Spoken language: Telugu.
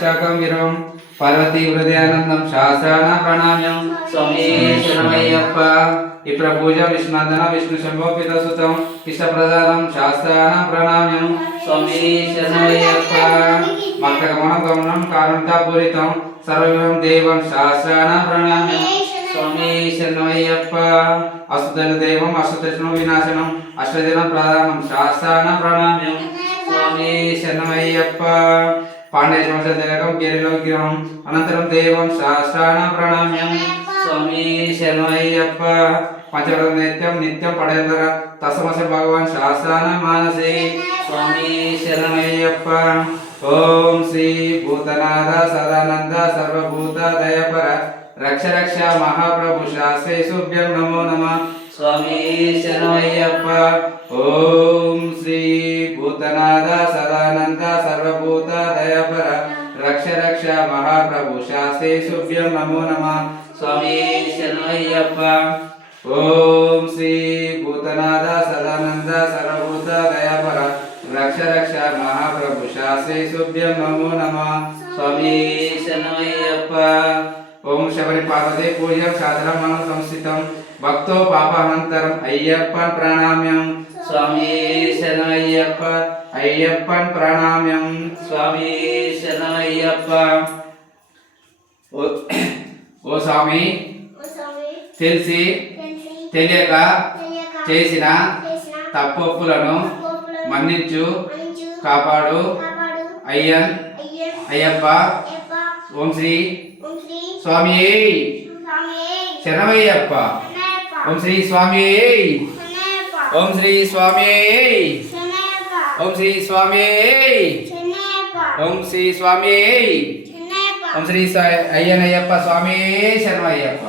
రక్షకం విరం పార్వతీ హృదయానందం శాసన ప్రణామ్యం స్వామి శరణమయ్యప్ప. ఈ పూజ విష్ణునందన విష్ణు శంభోపిత సుతం ఇష్ట ప్రధానం శాసన ప్రణామ్యం స్వామి శరణమయ్యప్ప. మత్తగమనం గమనం కారుణ్యపూరితం సర్వవిధం దేవం శాసన ప్రణామ్యం స్వామి శరణమయ్యప్ప. అసుదన దేవం అష్టదశనం వినాశనం అష్టదినం ప్రధానం శాసన ప్రణామ్యం స్వామి శరణమయ్యప్ప. పాండేశ్వరం గిరిలో విగ్రహం అనంతరం దేవం శాస్త్రాన ప్రణామ్యం స్వామి శరణమయ్యప్ప. పంచవరం నిత్యం నిత్యం పడేందర తస్మస భగవాన్ శాస్త్రాన మానసే స్వామి శరణమయ్యప్ప. ఓం శ్రీ భూతనాథ సదానంద సర్వభూత దయపర రక్ష రక్ష మహాప్రభు శాస్త్రేశుభ్యం నమో నమః స్వామి శరణమయ్యప్ప. ఓం శ్రీ భూతనాథ సదానంద సర్వభూత దయపర రక్ష రక్ష మహాప్రభు శాస్త్రేశుభ్యం నమో నమః స్వామి శరణమయ్యప్ప. ఓం శ్రీ భూతనాథ సదానంద సర్వభూత దయపర రక్ష రక్ష మహాప్రభు శాస్త్రేశుభ్యం నమో నమః స్వామి శరణమయ్యప్ప. ఓం శబరి పార్వతే పూజ్యం సాధనం సంస్థితం భక్తో పాపహంతరం అయ్యప్పన్ ప్రణామ్యం స్వామి శరణమయ్యప్ప. అయ్యప్పన్ ప్రణామ్యం స్వామి శరణమయ్యప్ప. ఓ స్వామి తెలిసి తెలియక చేసిన తప్పులను మన్నించు కాపాడు అయ్యప్ప. ఓం శ్రీ స్వామి శరణమయ్యప్ప. ఓం శ్రీ స్వామి ఓం శ్రీ స్వామి ఓం శ్రీ స్వామి ఓం శ్రీ స్వామి ఓం శ్రీ అయ్యనయ్యప్ప స్వామి శరణమయ్యప్ప.